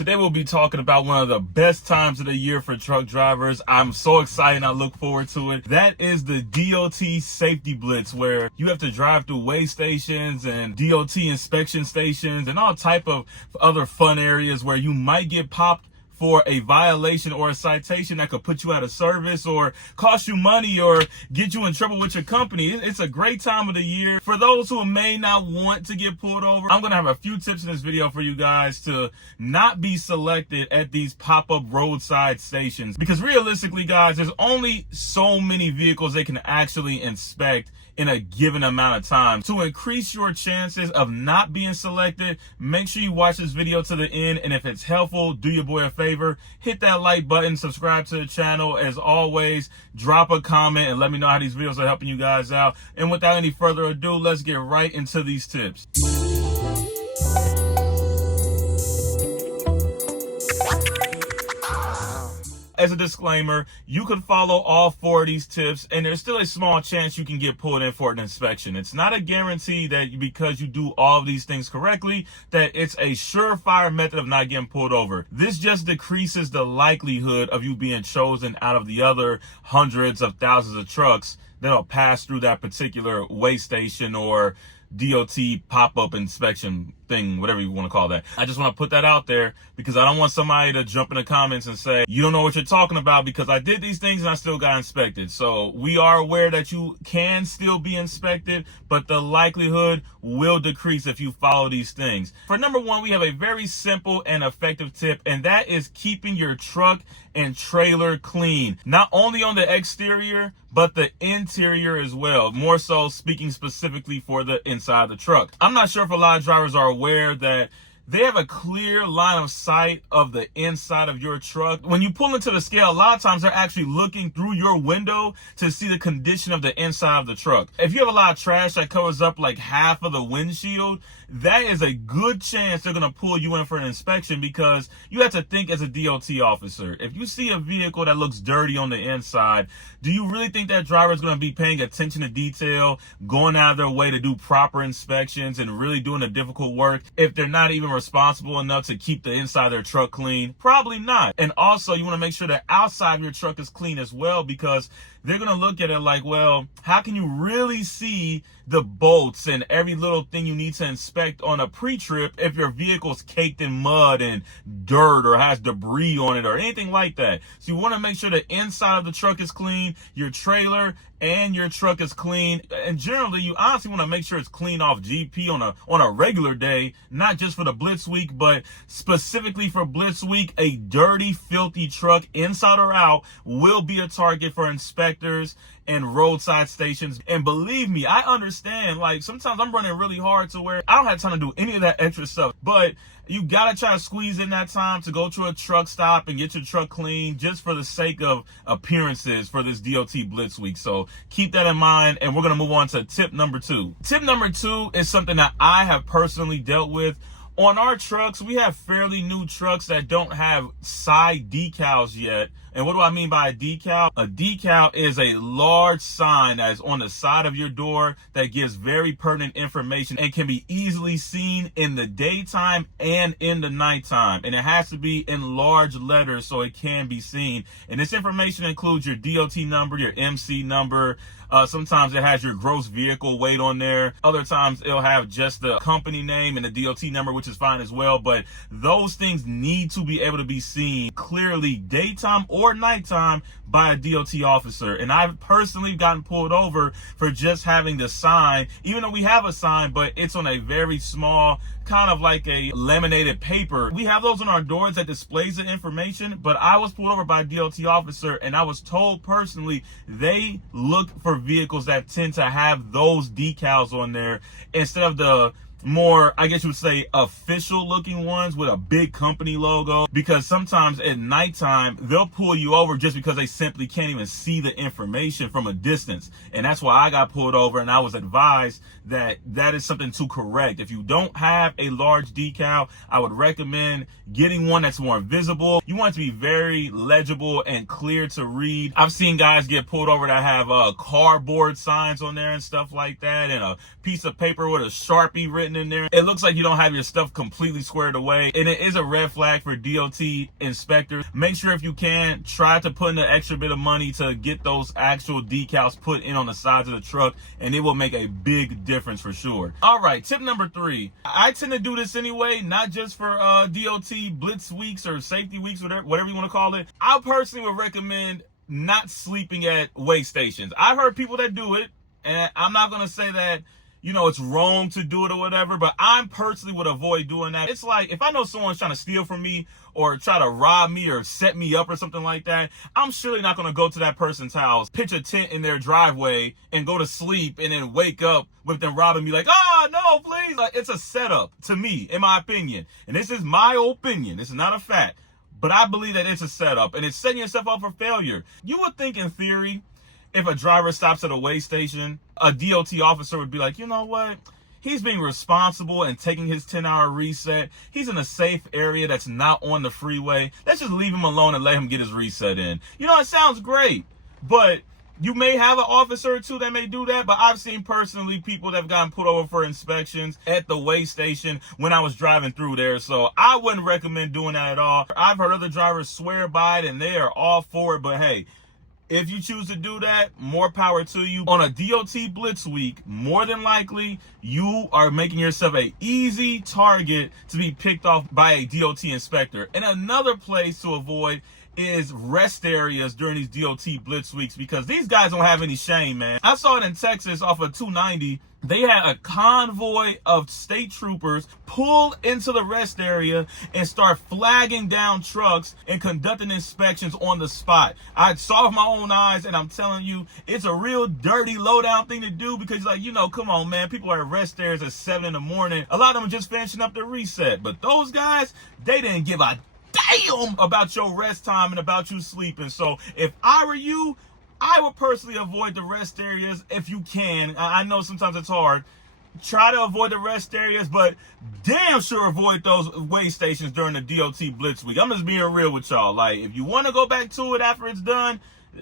Today we'll be talking about one of the best times of the year for truck drivers. I'm so excited and I look forward to it. That is the DOT Safety Blitz, where you have to drive through weigh stations and DOT inspection stations and all type of other fun areas where you might get popped for a violation or a citation that could put you out of service or cost you money or get you in trouble with your company. It's a great time of the year. For those who may not want to get pulled over, I'm going to have a few tips in this video for you guys to not be selected at these pop-up roadside stations. Because realistically, guys, there's only so many vehicles they can actually inspect in a given amount of time. To increase your chances of not being selected, make sure you watch this video to the end, and if it's helpful, do your boy a favor, hit that like button, subscribe to the channel. As always, drop a comment and let me know how these videos are helping you guys out. And without any further ado, let's get right into these tips. As a disclaimer, you can follow all 4 of these tips and there's still a small chance you can get pulled in for an inspection. It's not a guarantee that because you do all of these things correctly, that it's a surefire method of not getting pulled over. This just decreases the likelihood of you being chosen out of the other hundreds of thousands of trucks that'll pass through that particular weigh station or DOT pop-up inspection thing, whatever you want to call that. I just want to put that out there because I don't want somebody to jump in the comments and say, you don't know what you're talking about because I did these things and I still got inspected. So we are aware that you can still be inspected, but the likelihood will decrease if you follow these things. For number 1, we have a very simple and effective tip, and that is keeping your truck and trailer clean. Not only on the exterior, but the interior as well. More so speaking specifically for the inside of the truck. I'm not sure if a lot of drivers are aware that they have a clear line of sight of the inside of your truck. When you pull into the scale, a lot of times they're actually looking through your window to see the condition of the inside of the truck. If you have a lot of trash that covers up like half of the windshield, that is a good chance they're going to pull you in for an inspection, because you have to think as a DOT officer. If you see a vehicle that looks dirty on the inside, do you really think that driver is going to be paying attention to detail, going out of their way to do proper inspections and really doing the difficult work if they're not even responsible enough to keep the inside of their truck clean? Probably not. And also, you want to make sure the outside of your truck is clean as well, because they're going to look at it like, well, how can you really see the bolts and every little thing you need to inspect on a pre-trip if your vehicle's caked in mud and dirt or has debris on it or anything like that? So you want to make sure the inside of the truck is clean, your trailer and your truck is clean. And generally, you honestly want to make sure it's clean off GP on a regular day, not just for the Blitz week, but specifically for Blitz week. A dirty, filthy truck, inside or out, will be a target for inspectors and roadside stations. And believe me, I understand, like, sometimes I'm running really hard to where I don't have time to do any of that extra stuff, but you gotta try to squeeze in that time to go to a truck stop and get your truck clean, just for the sake of appearances for this DOT Blitz week. So keep that in mind, and we're gonna move on to tip number 2. Tip number 2 is something that I have personally dealt with. On our trucks, we have fairly new trucks that don't have side decals yet. And what do I mean by a decal? A decal is a large sign that is on the side of your door that gives very pertinent information and can be easily seen in the daytime and in the nighttime. And it has to be in large letters so it can be seen. And this information includes your DOT number, your MC number. Sometimes it has your gross vehicle weight on there. Other times it'll have just the company name and the DOT number, which is fine as well. But those things need to be able to be seen clearly daytime or nighttime by a DOT officer. And I've personally gotten pulled over for just having the sign, even though we have a sign, but it's on a very small, kind of like a laminated paper. We have those on our doors that displays the information, but I was pulled over by a DOT officer, and I was told personally they look for vehicles that tend to have those decals on there instead of the more, I guess you would say, official looking ones with a big company logo, because sometimes at nighttime they'll pull you over just because they simply can't even see the information from a distance. And that's why I got pulled over, and I was advised that that is something to correct. If you don't have a large decal, I would recommend getting one that's more visible. You want it to be very legible and clear to read. I've seen guys get pulled over that have cardboard signs on there and stuff like that, and a piece of paper with a Sharpie written sitting in there. It looks like you don't have your stuff completely squared away, and it is a red flag for DOT inspectors. Make sure if you can, try to put in an extra bit of money to get those actual decals put in on the sides of the truck, and it will make a big difference for sure. All right, tip number 3. I tend to do this anyway, not just for DOT Blitz weeks or safety weeks, whatever you want to call it. I personally would recommend not sleeping at weigh stations. I've heard people that do it, and I'm not going to say that, you know, it's wrong to do it or whatever, but I personally would avoid doing that. It's like, if I know someone's trying to steal from me or try to rob me or set me up or something like that, I'm surely not going to go to that person's house, pitch a tent in their driveway, and go to sleep and then wake up with them robbing me like, oh, no, please. Like, it's a setup to me, in my opinion. And this is my opinion. This is not a fact. But I believe that it's a setup, and it's setting yourself up for failure. You would think, in theory, if a driver stops at a weigh station, a DOT officer would be like, you know what? He's being responsible and taking his 10-hour reset. He's in a safe area that's not on the freeway. Let's just leave him alone and let him get his reset in. You know, it sounds great, but you may have an officer or two that may do that, but I've seen personally people that have gotten put over for inspections at the weigh station when I was driving through there. So I wouldn't recommend doing that at all. I've heard other drivers swear by it and they are all for it, but hey, if you choose to do that, more power to you. On a DOT Blitz week, more than likely, you are making yourself an easy target to be picked off by a DOT inspector. And another place to avoid is rest areas during these DOT Blitz weeks, because these guys don't have any shame, man. I saw it in Texas off of 290. They had a convoy of state troopers pull into the rest area and start flagging down trucks and conducting inspections on the spot. I saw it with my own eyes, and I'm telling you, it's a real dirty, low-down thing to do, because, like, you know, come on, man, people are at rest areas at 7 in the morning. A lot of them are just finishing up their reset. But those guys, they didn't give a damn about your rest time and about you sleeping. So if I were you, I would personally avoid the rest areas if you can. I know sometimes it's hard. Try to avoid the rest areas, but damn sure avoid those weigh stations during the DOT Blitz week. I'm just being real with y'all. Like, if you want to go back to it after it's done,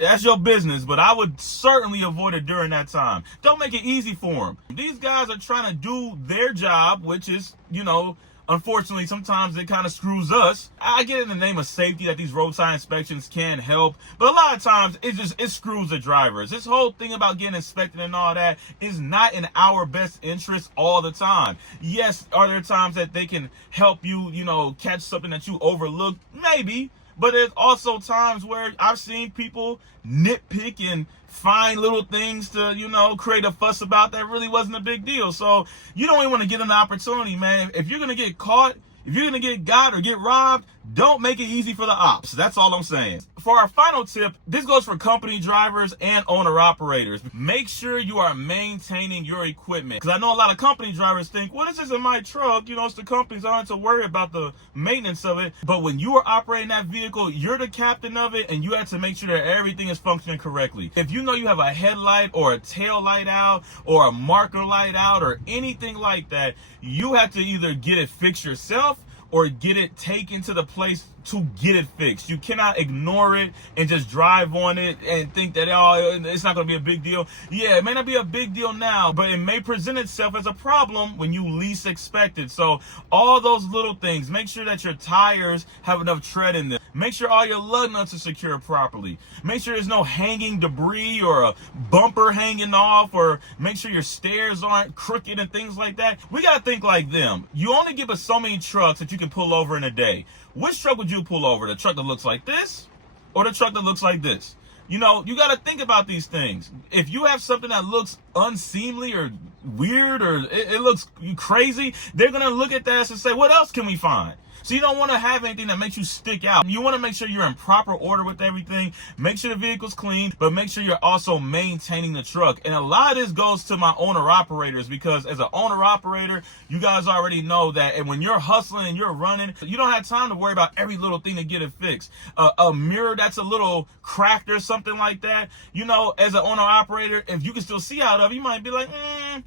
that's your business, but I would certainly avoid it during that time. Don't make it easy for them. These guys are trying to do their job, which is, you know, unfortunately, sometimes it kind of screws us. I get in the name of safety that these roadside inspections can help, but a lot of times it screws the drivers. This whole thing about getting inspected and all that is not in our best interest all the time. Yes, are there times that they can help you, you know, catch something that you overlooked? Maybe. But there's also times where I've seen people nitpick and find little things to, you know, create a fuss about that really wasn't a big deal. So you don't even want to give them the opportunity, man. If you're going to get caught, if you're going to get got or get robbed, don't make it easy for the ops. That's all I'm saying. For our final tip, this goes for company drivers and owner-operators. Make sure you are maintaining your equipment. Because I know a lot of company drivers think, well, this isn't my truck. You know, it's the company's. I don't have to worry about the maintenance of it. But when you are operating that vehicle, you're the captain of it, and you have to make sure that everything is functioning correctly. If you know you have a headlight or a tail light out or a marker light out or anything like that, you have to either get it fixed yourself or get it taken to the place to get it fixed. You cannot ignore it and just drive on it and think that, oh, it's not going to be a big deal. Yeah, it may not be a big deal now, but it may present itself as a problem when you least expect it. So all those little things, make sure that your tires have enough tread in them. Make sure all your lug nuts are secured properly. Make sure there's no hanging debris or a bumper hanging off, or make sure your stairs aren't crooked and things like that. We got to think like them. You only give us so many trucks that you can pull over in a day. Which truck would you pull over? The truck that looks like this or the truck that looks like this? You know, you got to think about these things. If you have something that looks unseemly or weird or it looks crazy, they're going to look at that and say, what else can we find? So you don't want to have anything that makes you stick out. You want to make sure you're in proper order with everything. Make sure the vehicle's clean, but make sure you're also maintaining the truck. And a lot of this goes to my owner-operators, because as an owner-operator, you guys already know that. And when you're hustling and you're running, you don't have time to worry about every little thing to get it fixed. A mirror that's a little cracked or something like that, you know, as an owner-operator, if you can still see out of it, you might be like,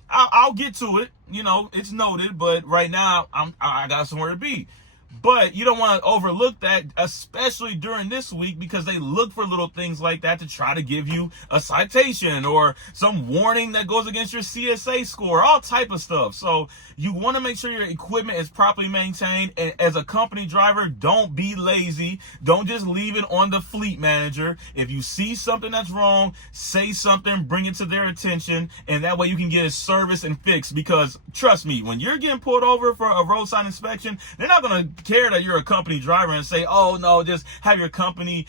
I'll get to it. You know, it's noted, but right now I got somewhere to be. But you don't want to overlook that, especially during this week, because they look for little things like that to try to give you a citation or some warning that goes against your CSA score, all type of stuff. So you want to make sure your equipment is properly maintained. And as a company driver, don't be lazy. Don't just leave it on the fleet manager. If you see something that's wrong, say something, bring it to their attention, and that way you can get it serviced and fixed. Because trust me, when you're getting pulled over for a roadside inspection, they're not going to care that you're a company driver and say, oh no, just have your company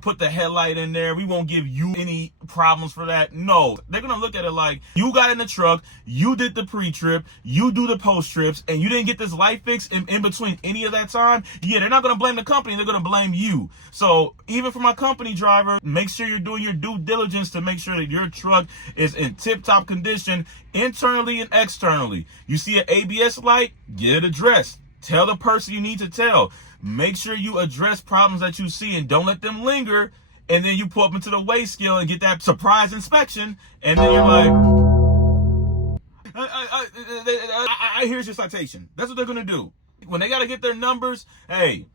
put the headlight in there. We won't give you any problems for that. No, they're going to look at it like you got in the truck, you did the pre-trip, you do the post-trips, and you didn't get this light fix in between any of that time. Yeah, they're not going to blame the company. They're going to blame you. So even for my company driver, make sure you're doing your due diligence to make sure that your truck is in tip-top condition internally and externally. You see an ABS light, get it addressed. Tell the person you need to tell. Make sure you address problems that you see and don't let them linger. And then you pull up into the weigh scale and get that surprise inspection. And then you're like, here's your citation. That's what they're going to do. When they got to get their numbers, hey,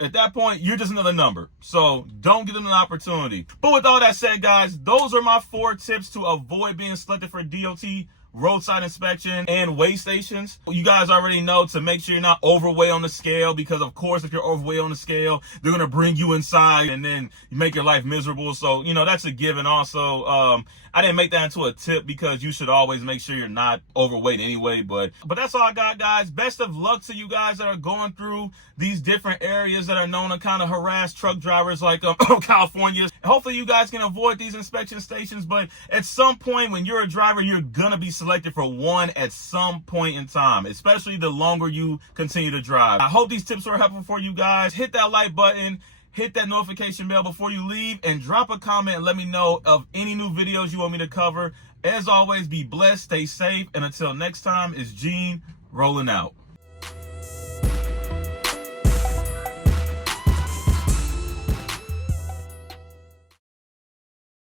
at that point, you're just another number. So don't give them an opportunity. But with all that said, guys, those are my 4 tips to avoid being selected for DOT roadside inspection and weigh stations. You guys already know to make sure you're not overweight on the scale, because of course if you're overweight on the scale, they're going to bring you inside and then you make your life miserable. So, you know, that's a given. Also, I didn't make that into a tip because you should always make sure you're not overweight anyway. But that's all I got, guys. Best of luck to you guys that are going through these different areas that are known to kind of harass truck drivers like California. Hopefully you guys can avoid these inspection stations. But at some point when you're a driver, you're going to be selected for one at some point in time, especially the longer you continue to drive. I hope these tips were helpful for you guys. Hit that like button. Hit that notification bell before you leave, and drop a comment and let me know of any new videos you want me to cover. As always, be blessed, stay safe, and until next time, it's Gene rolling out.